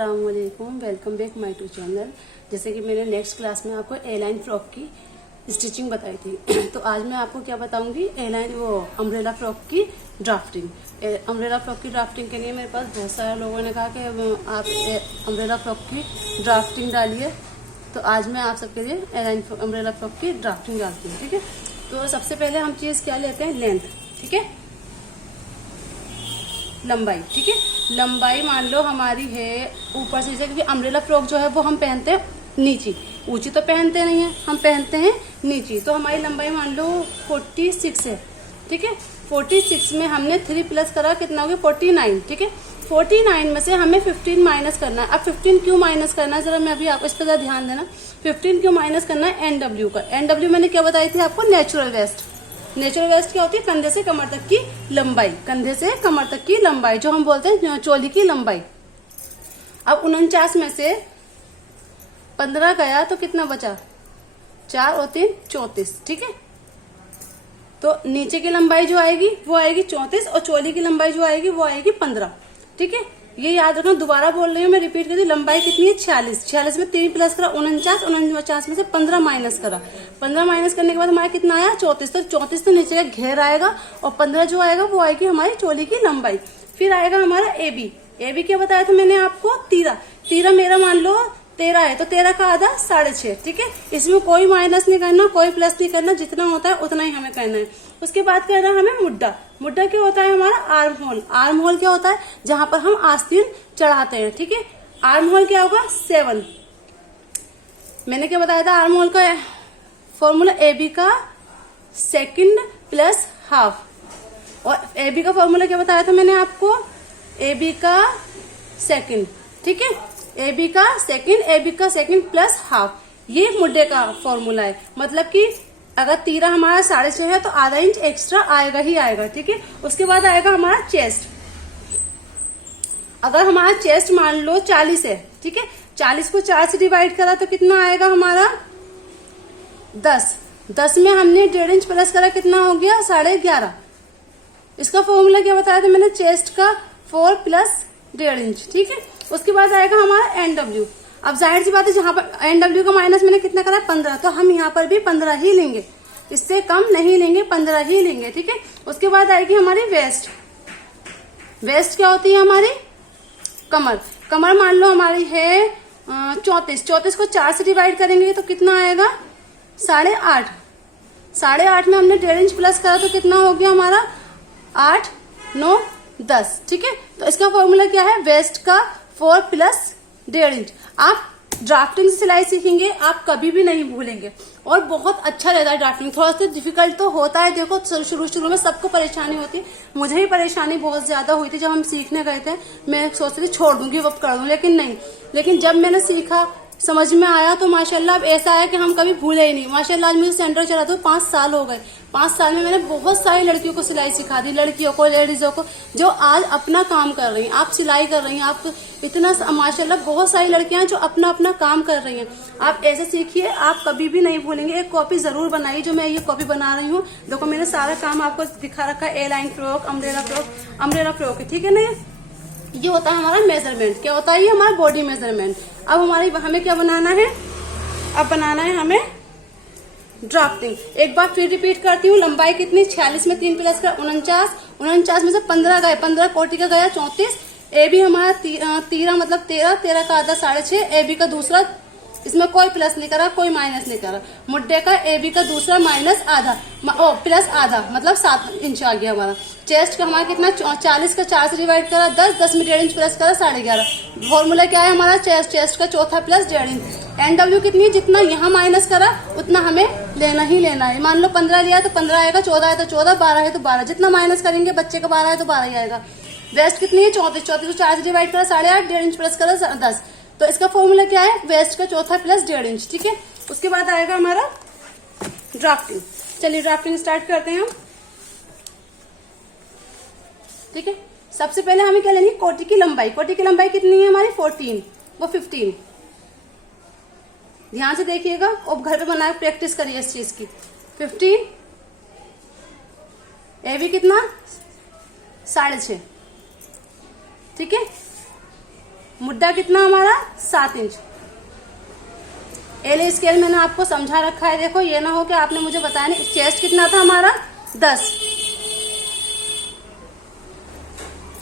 अस्सलाम वालेकुम, welcome back my to channel. जैसे कि मैंने नेक्स्ट क्लास में आपको ए लाइन फ्रॉक की स्टिचिंग बताई थी तो आज मैं आपको क्या बताऊंगी, ए लाइन वो अम्ब्रेला फ्रॉक की ड्राफ्टिंग। अम्ब्रेला फ्रॉक की ड्राफ्टिंग के लिए मेरे पास बहुत सारे लोगों ने कहा कि आप अम्ब्रेला फ्रॉक की ड्राफ्टिंग डालिए, तो आज मैं आप सबके लिए ए लाइन अम्ब्रेला फ्रॉक की ड्राफ्टिंग डालती हूँ। ठीक है, तो सबसे पहले हम चीज क्या लेते हैं, लेंथ। ठीक है, लंबाई। ठीक है, लंबाई मान लो हमारी है ऊपर से, क्योंकि अम्ब्रेला फ्रॉक जो है वो हम पहनते हैं नीची, ऊंची तो पहनते नहीं है, हम पहनते हैं नीची। तो हमारी लंबाई मान लो 46 है। ठीक है, 46 में हमने 3 प्लस करा, कितना हो गया 49। ठीक है, 49 में से हमें 15 माइनस करना है। अब 15 क्यों माइनस करना है, जरा मैं अभी आप इस पर जरा ध्यान देना। 15 क्यों माइनस करना है, एनडब्ल्यू का। एनडब्ल्यू मैंने क्या बताई थी आपको, नेचुरल वेस्ट। नेचुरल वेस्ट क्या होती है, कंधे से कमर तक की लंबाई, कंधे से कमर तक की लंबाई, जो हम बोलते हैं चोली की लंबाई। अब 49 में से 15 गया तो कितना बचा, 4 और 3 34। ठीक है, तो नीचे की लंबाई जो आएगी वो आएगी 34 और चोली की लंबाई जो आएगी वो आएगी 15। ठीक है, ये याद रखना, दोबारा बोल रही हूँ मैं, रिपीट कर दी। लंबाई कितनी है 46, 46 में 3 प्लस करा 49, 49 में से 15 माइनस करा। 15 माइनस करने के बाद हमारा कितना आया 34। तो 34 तो नीचे का घेर आएगा और 15 जो आएगा वो आएगी हमारी चोली की लंबाई। फिर आएगा हमारा एबी। एबी क्या बताया था मैंने आपको, 13। 13 मेरा मान लो 13 है, तो 13 का आधा 6.5। ठीक है, इसमें कोई माइनस नहीं करना, कोई प्लस नहीं करना, जितना होता है उतना ही हमें करना है। उसके बाद करना है हमें मुड्डा। मुड्डा क्या होता है हमारा, आर्म होल। आर्म होल क्या होता है, जहां पर हम आस्तीन चढ़ाते हैं। ठीक है, आर्म होल क्या होगा 7। मैंने क्या बताया था, आर्म होल का फॉर्मूला एबी का सेकंड प्लस हाफ, और एबी का फॉर्मूला क्या बताया था मैंने आपको, एबी का सेकंड। ठीक है, एबी का सेकंड प्लस हाफ, ये मुड्डे का फॉर्मूला है। मतलब कि अगर 13 हमारा 6.5 है तो आधा इंच एक्स्ट्रा आएगा ही आएगा। ठीक है, उसके बाद आएगा हमारा चेस्ट। अगर हमारा चेस्ट मान लो 40 है, ठीक है, 40 को 4 से डिवाइड करा तो कितना आएगा हमारा 10। 10 में हमने 1.5 इंच प्लस करा, कितना हो गया 11.5। इसका फॉर्मूला क्या बताया था मैंने, चेस्ट का 4 प्लस 1.5 इंच। ठीक है, उसके बाद आएगा हमारा एनडब्ल्यू। अब जाहिर सी बात है, जहां पर एनडब्ल्यू का माइनस मैंने कितना करा 15, तो हम यहाँ पर भी 15 ही लेंगे, इससे कम नहीं लेंगे, 15 ही लेंगे। ठीक है, उसके बाद आएगी हमारी वेस्ट। वेस्ट क्या होती है हमारी, कमर। कमर मान लो हमारी है 34। 34 को 4 से डिवाइड करेंगे तो कितना आएगा 8.5। 8.5 में हमने 1.5 इंच प्लस करा तो कितना हो गया हमारा 8, 9, 10। ठीक है, तो इसका फॉर्मूला क्या है, वेस्ट का 4 प्लस 1.5 इंच। आप ड्राफ्टिंग से सिलाई सीखेंगे, आप कभी भी नहीं भूलेंगे, और बहुत अच्छा रहता है ड्राफ्टिंग। थोड़ा सा डिफिकल्ट तो होता है, देखो शुरू में सबको परेशानी होती है, मुझे ही परेशानी बहुत ज्यादा हुई थी जब हम सीखने गए थे। मैं सोचती थी छोड़ दूंगी, वक्त कर दूं, लेकिन नहीं, लेकिन जब मैंने सीखा, समझ में आया, तो माशाल्लाह अब ऐसा है कि हम कभी भूले ही नहीं। माशाल्लाह आज मुझे सेंटर चलाते हुए 5 साल हो गए। 5 साल में मैंने बहुत सारी लड़कियों को सिलाई सिखा दी, लड़कियों को, लेडीजों को, जो आज अपना काम कर रही हैं। आप सिलाई कर रही हैं, आप इतना माशाल्लाह बहुत सारी लड़कियां जो अपना अपना काम कर रही हैं। आप ऐसे सीखिए, आप कभी भी नहीं भूलेंगे। एक कॉपी जरूर बनाइए, जो मैं ये कॉपी बना रही हूँ। देखो मैंने सारा काम आपको दिखा रखा है, ए लाइन फ्रॉक, अम्ब्रेला फ्रॉक है। ठीक है ना, ये होता है हमारा मेजरमेंट। क्या होता है, ये हमारा बॉडी मेजरमेंट। अब हमें क्या बनाना है, अब बनाना है हमें ड्राफ्टिंग। एक बार फिर रिपीट करती हूँ, लंबाई कितनी 46 में 3 प्लस का 49, 49 में से 15 गए, 15 कोटी का गया 34। ए भी हमारा 13 मतलब 13, 13 का आधा 6.5। ए बी का दूसरा, इसमें कोई प्लस नहीं करा, कोई माइनस नहीं करा। मुड्डे का ए बी का दूसरा माइनस आधा, प्लस आधा, मतलब 7 इंच आ गया हमारा। चेस्ट का हमारा कितना 40 का 4 से डिवाइड करा 10, 10 में 1.5 इंच प्लस करा 11.5। फॉर्मूला क्या है हमारा, चेस्ट का चौथा प्लस 1.5 इंच। एनडब्ल्यू कितनी है, जितना यहाँ माइनस करा उतना हमें लेना ही लेना है। मान लो 15 लिया तो 15 आएगा, 14 है तो 14, 12 है तो 12, जितना माइनस करेंगे, बच्चे का 12 है तो 12 ही आएगा। वेस्ट कितनी है 34, 34 को 4 से डिवाइड करा 8.5, 1.5 इंच प्लस करा 10। तो इसका फॉर्मूला क्या है, वेस्ट का चौथा प्लस 1.5 इंच। ठीक है, उसके बाद आएगा हमारा ड्राफ्टिंग। चलिए ड्राफ्टिंग स्टार्ट करते हैं हम। ठीक है, सबसे पहले हमें क्या लेनी है, कोटी की लंबाई। कोटी की लंबाई कितनी है हमारी 14, वो 15। ध्यान से देखिएगा और घर पे बनाए प्रैक्टिस करिए इस चीज की। 15, ए भी कितना 6.5। ठीक है, मुद्दा कितना हमारा 7 इंच। एल स्केल मैंने आपको समझा रखा है, देखो ये ना हो कि आपने मुझे बताया नहीं। चेस्ट कितना था हमारा 10,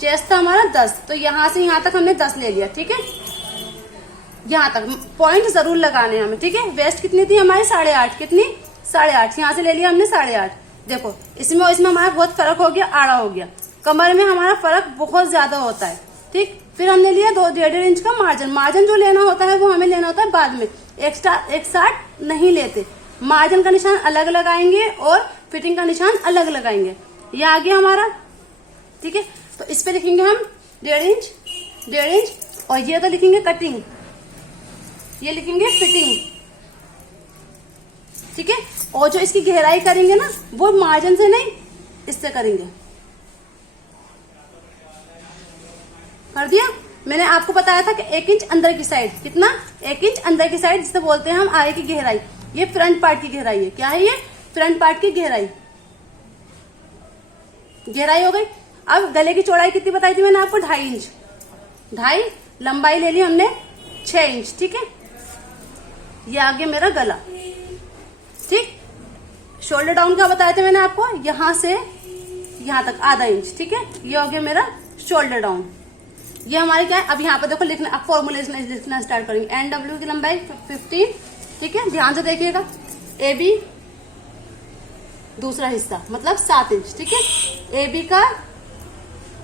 चेस्ट था हमारा 10, तो यहां से यहां तक हमने 10 ले लिया, ठीक है। यहां तक पॉइंट जरूर लगाने हैं हमें, ठीक है। वेस्ट कितनी थी हमारी 8.5, कितनी 8.5, यहां से ले लिया हमने 8.5। देखो इसमें और इसमें हमारा बहुत फर्क हो गया, आड़ा हो गया। कमर में हमारा फर्क बहुत ज्यादा होता है, ठीक। फिर हमने लिया 2.5 इंच का मार्जिन। मार्जिन जो लेना होता है वो हमें लेना होता है बाद में, एक्स्ट्रा एक साथ नहीं लेते। मार्जिन का निशान अलग लगाएंगे और फिटिंग का निशान अलग लगाएंगे। ये आ गया हमारा, ठीक है। तो इस पे लिखेंगे हम 1.5 इंच, और ये तो लिखेंगे कटिंग, ये लिखेंगे फिटिंग, ठीक है। और जो इसकी गहराई करेंगे ना वो मार्जिन से नहीं, इससे करेंगे। कर दिया। मैंने आपको बताया था कि 1 इंच अंदर की साइड, कितना 1 इंच अंदर की साइड, जिसे बोलते हैं हम आगे की गहराई। ये फ्रंट पार्ट की गहराई है। क्या है ये? फ्रंट पार्ट की गहराई। गहराई हो गई। अब गले की चौड़ाई कितनी बताई थी मैंने आपको? 2.5 इंच। 2.5 लंबाई ले ली हमने 6 इंच, ठीक है। ये आ गया मेरा गला, ठीक। शोल्डर डाउन का बताया था मैंने आपको, यहां से यहां तक ½ इंच, ठीक है। ये हो गया मेरा शोल्डर डाउन। ये हमारे क्या है, अब यहाँ पे देखो लिखना, अब फॉर्मूलेशन लिखना स्टार्ट करेंगे। NW की लंबाई 15, ठीक है। ध्यान से देखिएगा। AB दूसरा हिस्सा मतलब 7 इंच, ठीक है। AB का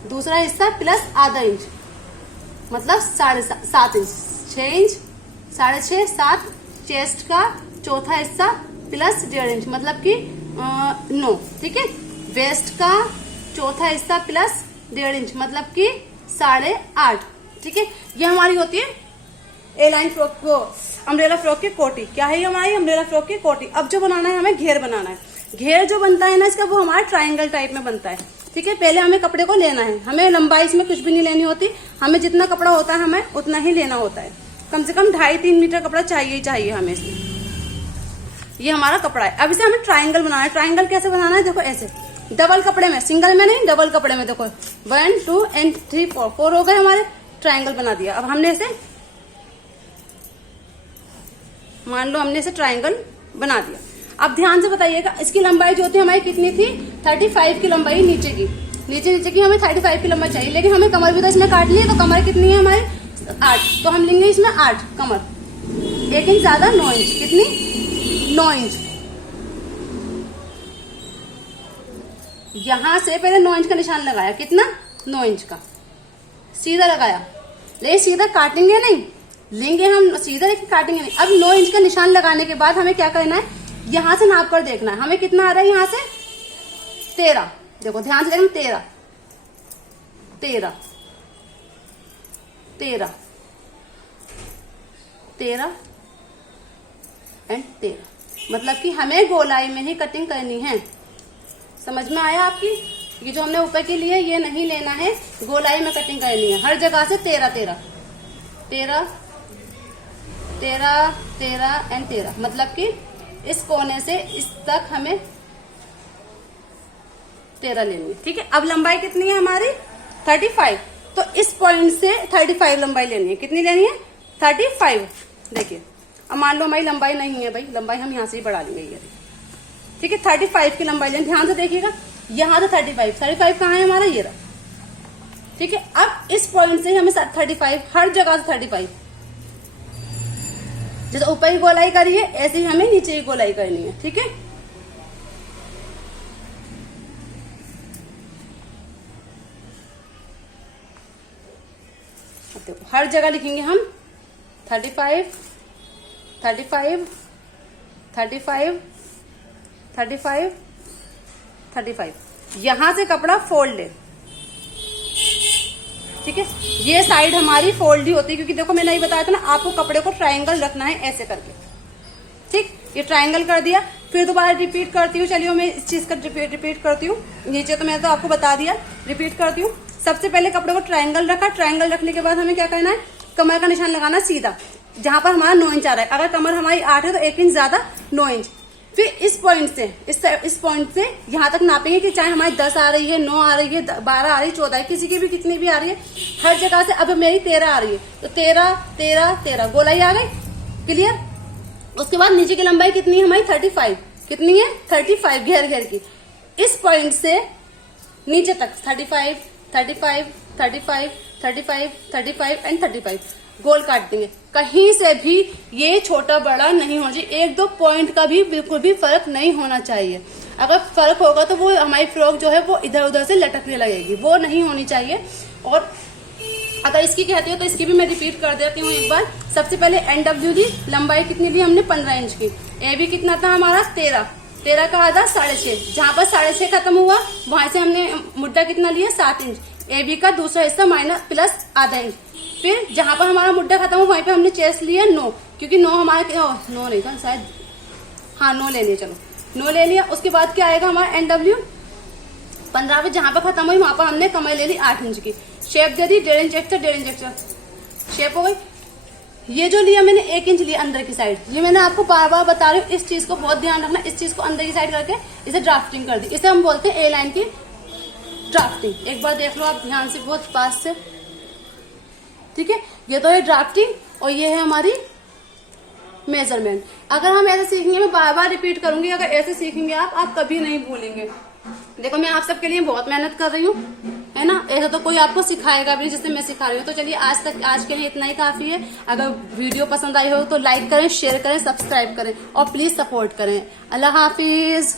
दूसरा हिस्सा प्लस ½ इंच मतलब 7.5 इंच, 6 इंच, 6.5, 7। चेस्ट का चौथा हिस्सा प्लस 1.5 इंच मतलब कि 9, ठीक है। वेस्ट का चौथा हिस्सा प्लस 1.5 इंच मतलब कि 8.5, ठीक है। ये हमारी होती है ए लाइन फ्रॉक को, अम्ब्रेला फ्रॉक की कोटी। क्या है ये हमारी अम्ब्रेला फ्रॉक की कोटी। अब जो बनाना है हमें घेर बनाना है। घेर जो बनता है ना इसका, वो हमारा ट्रायंगल टाइप में बनता है, ठीक है। पहले हमें कपड़े को लेना है, हमें लंबाई इसमें कुछ भी नहीं लेनी होती। हमें जितना कपड़ा होता है हमें उतना ही लेना होता है। कम से कम 2.5-3 मीटर कपड़ा चाहिए ही चाहिए हमें इसमें। ये हमारा कपड़ा है। अब इसे हमें ट्रायंगल बनाना है। ट्रायंगल कैसे बनाना है? देखो ऐसे, डबल कपड़े में, सिंगल में नहीं, डबल कपड़े में। देखो 1 2 and 3 4 हो गए हमारे। ट्रायंगल बना दिया। अब हमने इसे, मान लो हमने इसे ट्रायंगल बना दिया। अब ध्यान से बताइएगा, इसकी लंबाई जो थी हमारी कितनी थी? 35 की लंबाई नीचे की, नीचे की हमें 35 की लंबाई चाहिए। लेकिन हमें कमर भी तो इसमें काटनी है, तो कमर कितनी है हमारी? 8, तो हम लेंगे इसमें 8 कमर। 1 इंच ज्यादा 9 इंच, कितनी? 9 इंच। यहां से पहले 9 इंच का निशान लगाया, कितना? 9 इंच का सीधा लगाया। लेकिन सीधा काटेंगे नहीं, लेंगे हम सीधा, लेकिन काटेंगे नहीं। अब 9 इंच का निशान लगाने के बाद हमें क्या करना है? यहां से नाप कर देखना है हमें कितना आ रहा है। यहां से 13, देखो ध्यान से देखना, 13 13 13 13 एंड 13, मतलब कि हमें गोलाई में ही कटिंग करनी है। समझ में आया आपकी? ये जो हमने ऊपर के लिए ये नहीं लेना है, गोलाई में कटिंग करनी है हर जगह से। 13 13 13 13 13 एंड 13, मतलब कि इस कोने से इस तक हमें 13 लेनी है, ठीक है। अब लंबाई कितनी है हमारी? 35, तो इस पॉइंट से 35 लंबाई लेनी है। कितनी लेनी है? 35। देखिए अब मान लो हमारी लंबाई नहीं है भाई, लंबाई हम यहाँ से ही बढ़ा लेंगे, ये ठीक है। 35 की लंबाई लेनी। ध्यान से देखिएगा, यहाँ से 35 कहाँ है हमारा? ये रहा, ठीक है। अब इस पॉइंट से हमें 35, हर जगह से 35, जैसे ऊपर की गोलाई करी है ऐसे ही हमें नीचे की गोलाई करनी है, ठीक है। देखो हर जगह लिखेंगे हम 35 35 35 35 35। यहां से कपड़ा फोल्ड है, ठीक है। ये साइड हमारी फोल्ड ही होती है, क्योंकि देखो मैंने नहीं बताया था ना आपको कपड़े को ट्रायंगल रखना है ऐसे करके, ठीक। ये ट्रायंगल कर दिया। फिर दोबारा रिपीट करती हूँ, चलिए मैं इस चीज का रिपीट करती हूँ। नीचे तो मैंने तो आपको बता दिया, रिपीट करती हूँ। सबसे पहले कपड़े को ट्रायंगल रखा। ट्रायंगल रखने के बाद हमें क्या करना है? कमर का निशान लगाना सीधा, जहां पर हमारा 9 इंच आ रहा है। अगर कमर हमारी 8 है तो 1 इंच ज्यादा 9 इंच। फिर इस पॉइंट से इस पॉइंट से यहाँ तक नापेंगे कि चाहे हमारी 10 आ रही है, 9 आ रही है, 12 आ रही है, 14 है, किसी की भी कितनी भी आ रही है, हर जगह से अब मेरी 13 आ रही है, तो 13 13 13 गोलाई आ गई। क्लियर। उसके बाद नीचे की लंबाई कितनी है हमारी 35, कितनी है 35 घेर घेर की। इस पॉइंट से नीचे तक 35 35 35 35 35 एंड 35 गोल काट देंगे। कहीं से भी ये छोटा बड़ा नहीं होना चाहिए, एक दो पॉइंट का भी बिल्कुल भी फर्क नहीं होना चाहिए। अगर फर्क होगा तो वो हमारी फ्रॉक जो है वो इधर उधर से लटकने लगेगी, वो नहीं होनी चाहिए। और अगर इसकी कहती हो तो इसकी भी मैं रिपीट कर देती हूँ एक बार। सबसे पहले NW ली, लंबाई कितनी ली हमने 15 इंच की। AB कितना था हमारा 13 का आधा 6.5, जहां पर 6.5 खत्म हुआ वहां से हमने मुद्दा कितना लिया 7 इंच। AB का दूसरा हिस्सा माइनस प्लस आधा इंच। फिर जहां पर हमारा मुद्दा खत्म हुआ वहीं पे हमने चेस्ट लिया 9, क्योंकि 9 हमारे 9 नहीं था शायद, हाँ 9 ले लिया, चलो 9 ले लिया। उसके बाद क्या आएगा हमारा NW 15 पे जहां पर खत्म हुई वहां पर हमने कमर ले ली 8 इंच की। शेप दे दी 1.5 inch extra, 1.5 inch extra shape हो गई। ये जो लिया मैंने 1 इंच लिया अंदर की साइड, ये मैंने आपको बार बार बता रही हूँ, इस चीज को बहुत ध्यान रखना। इस चीज को अंदर की साइड करके इसे ड्राफ्टिंग कर दी, इसे हम बोलते हैं A लाइन की ड्राफ्टिंग। एक बार देख लो आप ध्यान से, बहुत पास से, ठीक है। ये तो है ड्राफ्टिंग और ये है हमारी मेजरमेंट। अगर हम ऐसे सीखेंगे, मैं बार बार रिपीट करूंगी, अगर ऐसे सीखेंगे आप कभी नहीं भूलेंगे। देखो मैं आप सबके लिए बहुत मेहनत कर रही हूँ, है ना। ऐसा तो कोई आपको सिखाएगा भी जिससे मैं सिखा रही हूँ। तो चलिए आज के लिए इतना ही काफी है। अगर वीडियो पसंद आई हो तो लाइक करें, शेयर करें, सब्सक्राइब करें और प्लीज सपोर्ट करें। अल्लाह हाफिज।